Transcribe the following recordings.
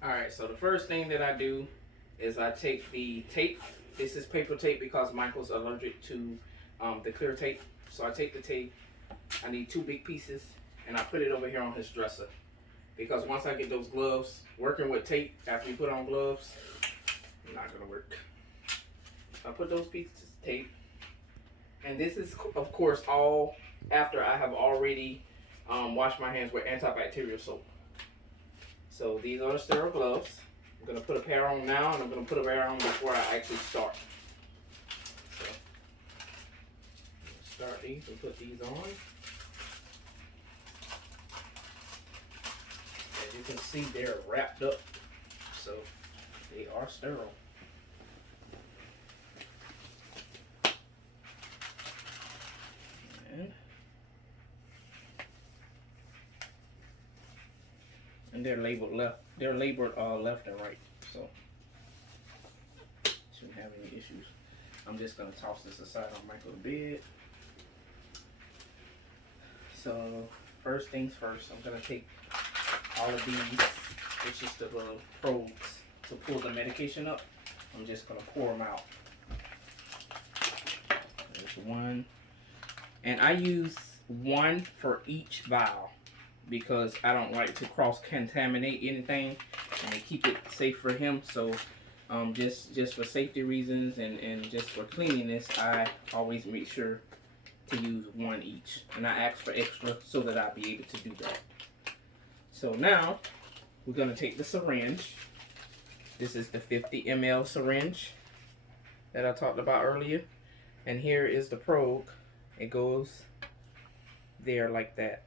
Alright, so the first thing that I do is I take the tape. This is paper tape because Michael's allergic to the clear tape. So I take the tape. I need 2 big pieces, and I put it over here on his dresser. Because once I get those gloves, working with tape after you put on gloves, not gonna work. I put those pieces of tape, and this is of course all after I have already washed my hands with antibacterial soap. So these are the sterile gloves. I'm gonna put a pair on now, and I'm gonna put a pair on before I actually start. So start these and put these on. As you can see, they're wrapped up, so they are sterile. And they're labeled left. They're labeled left and right, so shouldn't have any issues. I'm just gonna toss this aside on Michael's bed. So first things first, I'm gonna take all of these, which is the little probes to pull the medication up. I'm just gonna pour them out. There's one, and I use one for each vial because I don't like to cross-contaminate anything and to keep it safe for him. So just for safety reasons and just for cleanliness, I always make sure to use one each. And I ask for extra so that I'll be able to do that. So now, we're going to take the syringe. This is the 50 ml syringe that I talked about earlier. And here is the probe. It goes there like that.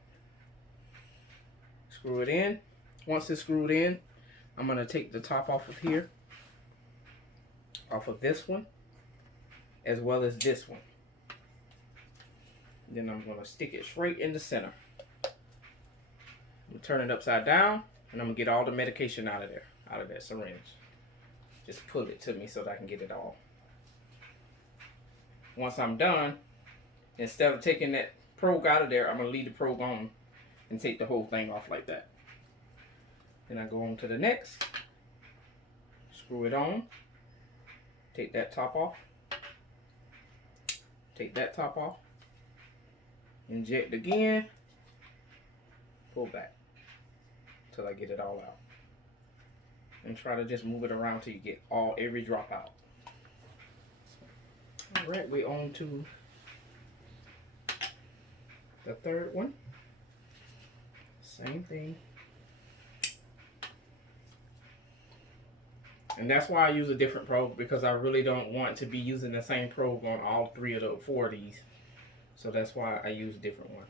Screw it in. Once it's screwed in, I'm going to take the top off of here, off of this one, as well as this one. Then I'm going to stick it straight in the center. I'm going to turn it upside down, and I'm going to get all the medication out of there, out of that syringe. Just pull it to me so that I can get it all. Once I'm done, instead of taking that probe out of there, I'm going to leave the probe on and take the whole thing off like that. Then I go on to the next. Screw it on. Take that top off. Take that top off. Inject again. Pull back until I get it all out. And try to just move it around till you get every drop out. Alright, we're on to the third one. Same thing. And that's why I use a different probe, because I really don't want to be using the same probe on all 4 of these. So that's why I use a different one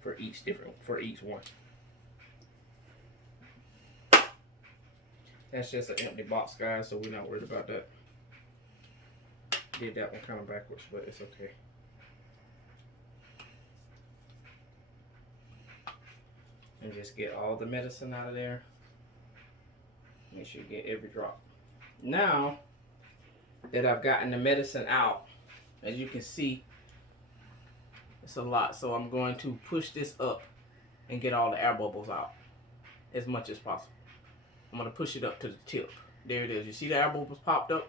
for each one. That's just an empty box, guys, so we're not worried about that. Did that one kind of backwards, but it's okay. And just get all the medicine out of there. Make sure you get every drop. Now that I've gotten the medicine out, as you can see, it's a lot. So I'm going to push this up and get all the air bubbles out as much as possible. I'm going to push it up to the tip. There it is. You see the air bubbles popped up?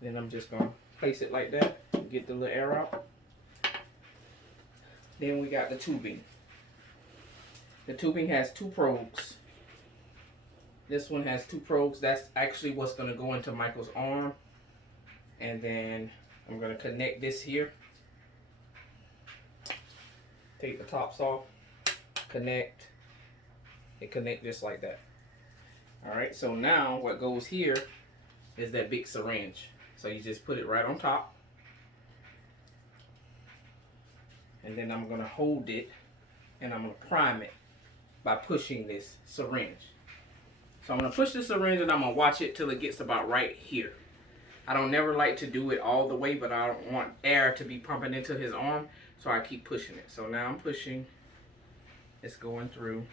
Then I'm just going to place it like that and get the little air out. Then we got the tubing. The tubing has 2 probes. This one has 2 probes. That's actually what's going to go into Michael's arm. And then I'm going to connect this here. Take the tops off. Connect. And connect just like that. Alright, so now what goes here is that big syringe. So you just put it right on top. And then I'm going to hold it and I'm going to prime it by pushing this syringe. So I'm going to push the syringe and I'm going to watch it till it gets about right here. I don't never like to do it all the way, but I don't want air to be pumping into his arm, so I keep pushing it. So now I'm pushing. It's going through.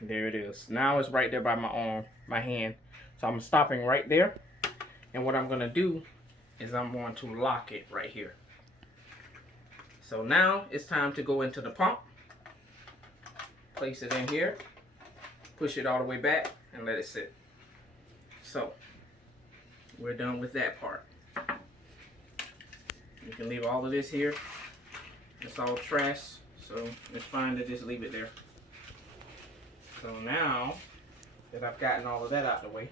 There it is. Now it's right there by my arm, my hand. So I'm stopping right there. And what I'm going to do is I'm going to lock it right here. So now it's time to go into the pump. Place it in here, push it all the way back, and let it sit. So we're done with that part. You can leave all of this here. It's all trash, so it's fine to just leave it there. So now that I've gotten all of that out of the way,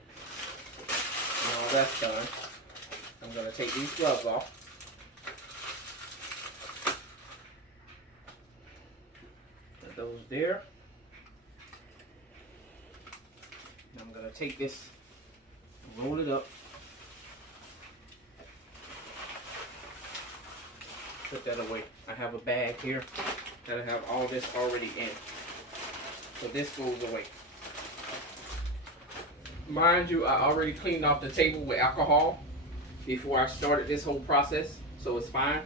and all that's done, I'm going to take these gloves off. Put those there. And I'm going to take this, roll it up, put that away. I have a bag here that I have all this already in. So this goes away. Mind you, I already cleaned off the table with alcohol before I started this whole process, so it's fine.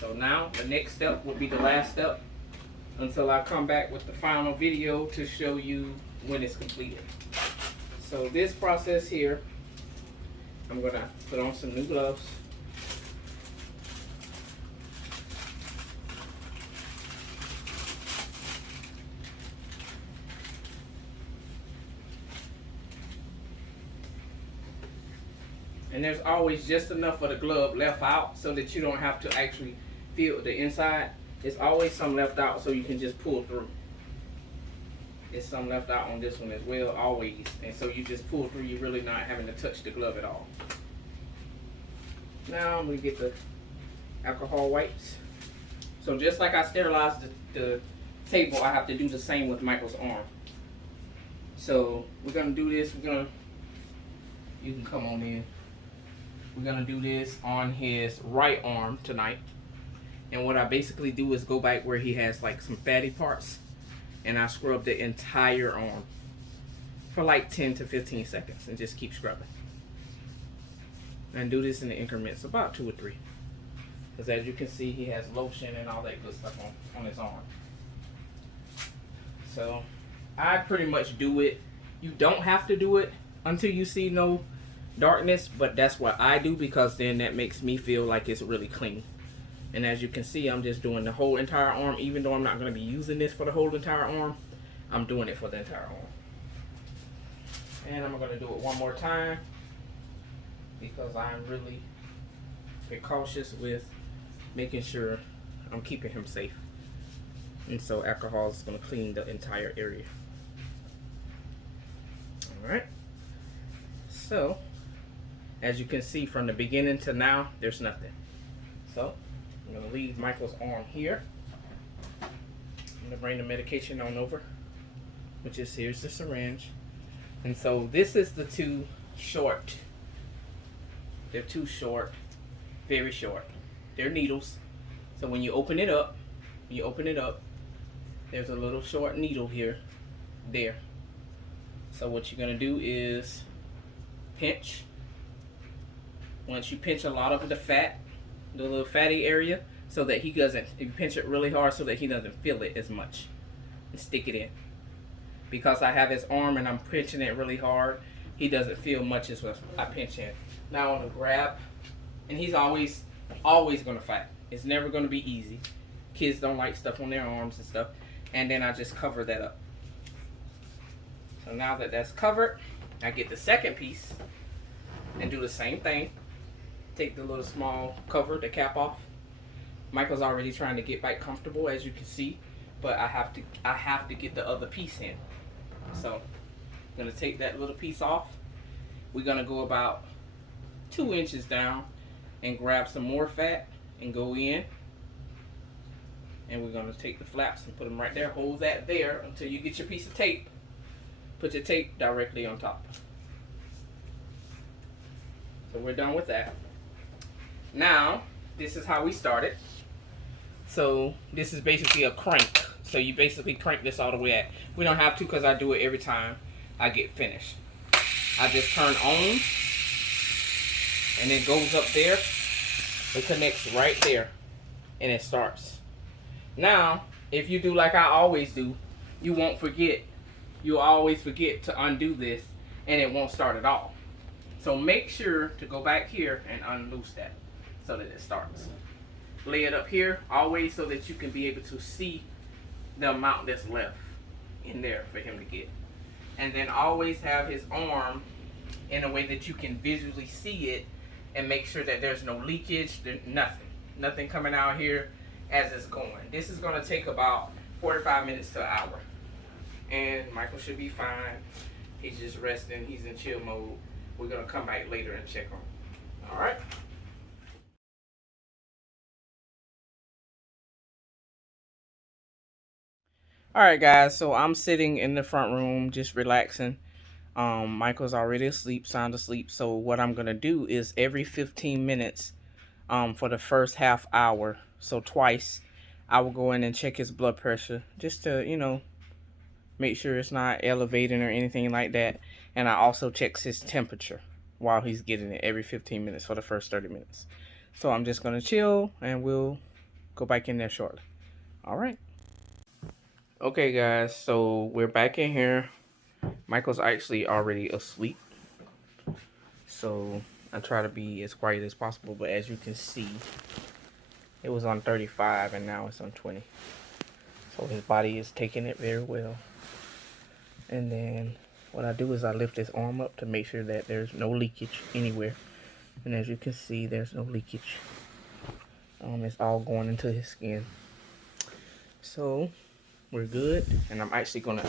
So now the next step would be the last step until I come back with the final video to show you when it's completed. So this process here, I'm gonna put on some new gloves. And there's always just enough of the glove left out so that you don't have to actually feel the inside. There's always some left out so you can just pull through. There's some left out on this one as well, always. And so you just pull through, you're really not having to touch the glove at all. Now I'm going to get the alcohol wipes. So just like I sterilized the table, I have to do the same with Michael's arm. So we're going to do this, you can come on in. We're gonna do this on his right arm tonight. And what I basically do is go back where he has like some fatty parts and I scrub the entire arm for like 10 to 15 seconds and just keep scrubbing. And do this in the increments, about 2 or 3. Because as you can see, he has lotion and all that good stuff on his arm. So I pretty much do it. You don't have to do it until you see no darkness, but that's what I do because then that makes me feel like it's really clean. And as you can see, I'm just doing the whole entire arm. Even though I'm not going to be using this for the whole entire arm, I'm doing it for the entire arm. And I'm going to do it one more time because I'm really cautious with making sure I'm keeping him safe. And so alcohol is going to clean the entire area. Alright. So as you can see, from the beginning to now, there's nothing. So I'm going to leave Michael's arm here. I'm going to bring the medication on over, which is, here's the syringe. And so this is the too short. They're too short, very short. They're needles. So when you open it up, there's a little short needle here, there. So what you're going to do is pinch. Once you pinch a lot of the fat, the little fatty area, so that he doesn't, if you pinch it really hard so that he doesn't feel it as much, and stick it in. Because I have his arm and I'm pinching it really hard, he doesn't feel much as I pinch in. Now I'm going to grab, and he's always going to fight. It's never going to be easy. Kids don't like stuff on their arms and stuff. And then I just cover that up. So now that that's covered, I get the second piece and do the same thing. Take the little small cover, the cap off. Michael's already trying to get back comfortable, as you can see, but I have to get the other piece in. So I'm gonna take that little piece off. We're gonna go about 2 inches down and grab some more fat and go in. And we're gonna take the flaps and put them right there. Hold that there until you get your piece of tape. Put your tape directly on top. So we're done with that. Now, this is how we started. So this is basically a crank. So you basically crank this all the way at. We don't have to because I do it every time I get finished. I just turn on and it goes up there. It connects right there and it starts. Now, if you do like I always do, you won't forget. You'll always forget to undo this and it won't start at all. So make sure to go back here and unloose that so that it starts. Lay it up here always so that you can be able to see the amount that's left in there for him to get. And then always have his arm in a way that you can visually see it and make sure that there's no leakage, nothing coming out here as it's going. This is going to take about 45 minutes to an hour. And Michael should be fine. He's just resting. He's in chill mode. We're going to come back later and check on him. All right. All right, guys. So I'm sitting in the front room just relaxing. Michael's already asleep, sound asleep. So what I'm going to do is every 15 minutes for the first half hour, so twice, I will go in and check his blood pressure just to, you know, make sure it's not elevating or anything like that. And I also check his temperature while he's getting it every 15 minutes for the first 30 minutes. So I'm just going to chill and we'll go back in there shortly. All right. Okay, guys, so we're back in here. Michael's actually already asleep. So I try to be as quiet as possible, but as you can see, it was on 35 and now it's on 20. So his body is taking it very well. And then what I do is I lift his arm up to make sure that there's no leakage anywhere. And as you can see, there's no leakage. It's all going into his skin. So we're good. And I'm actually gonna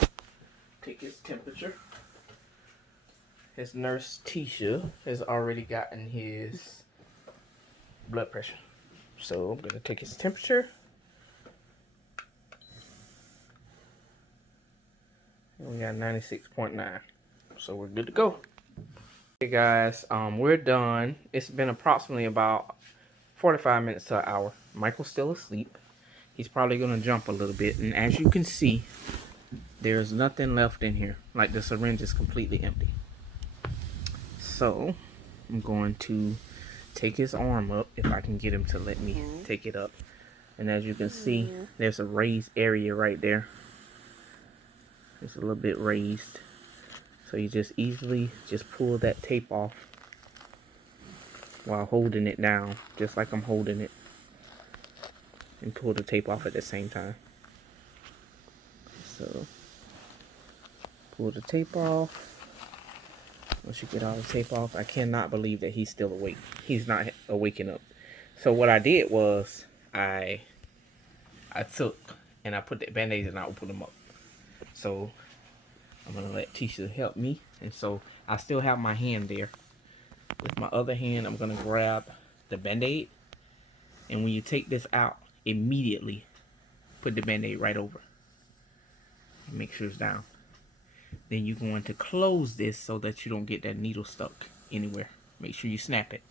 take his temperature. His nurse Tisha has already gotten his blood pressure. So I'm gonna take his temperature. We got 96.9, so we're good to go. Okay, guys, we're done. It's been approximately about 45 minutes to an hour. Michael's still asleep. He's probably gonna jump a little bit, and as you can see, there's nothing left in here. Like the syringe is completely empty. So I'm going to take his arm up if I can get him to let me take it up. And as you can see, there's a raised area right there. It's a little bit raised, so you just easily just pull that tape off while holding it down, just like I'm holding it, and pull the tape off at the same time. So pull the tape off. Once you get all the tape off, I cannot believe that he's still awake. He's not waking up. So what I did was I took and I put the band-aids and I opened them up. So I'm gonna let Tisha help me, and so I still have my hand there. With my other hand, I'm gonna grab the band-aid, and when you take this out, immediately put the band-aid right over. Make sure it's down. Then you're going to close this so that you don't get that needle stuck anywhere. Make sure you snap it.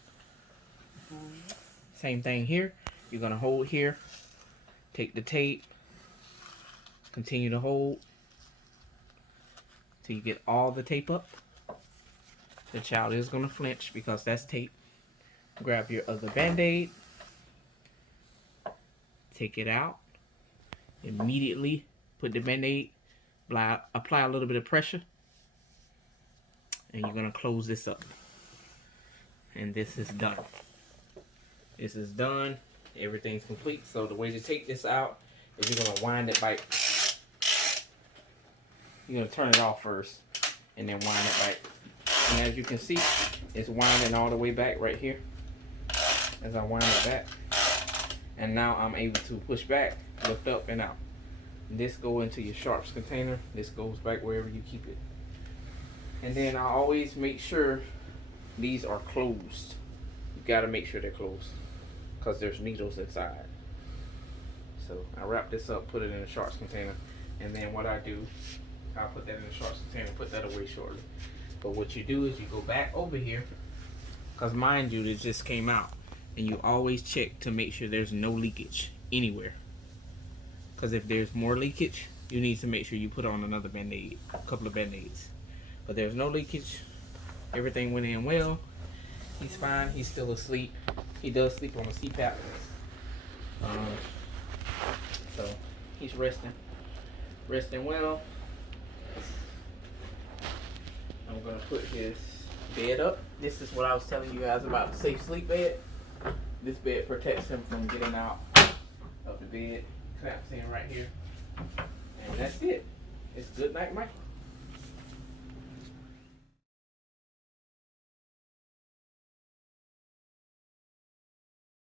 Same thing here. You're gonna hold here, take the tape, continue to hold till you get all the tape up. The child is going to flinch because that's tape. Grab your other band-aid, take it out, immediately put the band-aid, apply a little bit of pressure, and you're going to close this up. And this is done. This is done. Everything's complete. So the way to take this out is you're going to wind it back. You're going to turn it off first and then wind it back. And as you can see, it's winding all the way back right here as I wind it back. And now I'm able to push back, lift up, and out. This goes into your sharps container. This goes back wherever you keep it. And then I always make sure these are closed. You got to make sure they're closed because there's needles inside. So I wrap this up, put it in a sharps container, and then what I do, I'll put that in the sharps container, put that away shortly. But what you do is you go back over here, because mind you, this just came out, and you always check to make sure there's no leakage anywhere. Because if there's more leakage, you need to make sure you put on another band-aid, a couple of band-aids. But there's no leakage. Everything went in well. He's fine. He's still asleep. He does sleep on a CPAP. So he's resting well. I'm gonna put his bed up. This is what I was telling you guys about the safe sleep bed. This bed protects him from getting out of the bed. Clamps in right here. And that's it. It's good night, Michael.